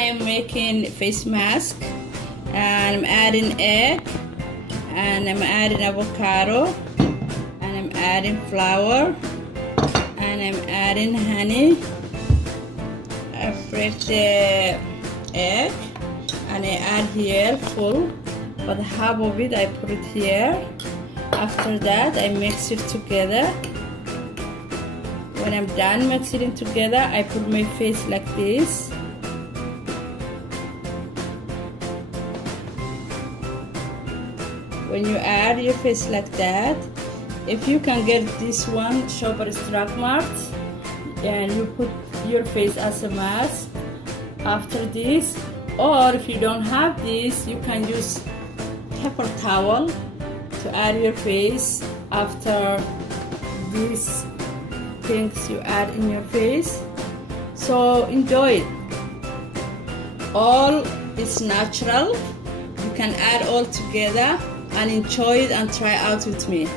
am making face mask, and I'm adding egg, and I'm adding avocado, and I'm adding flour, and I'm adding honey. I break the egg and I add here full, but half of it I put it here. After that I mix it together. When I'm done mixing it together, I put my face like this. When you add your face like that, if you can get this one shopper struck marked, and you put your face as a mask after this, or if you don't have this, you can use paper towel to add your face after these things you add in your face. So enjoy it. All is natural. You can add all together and enjoy it and try out with me.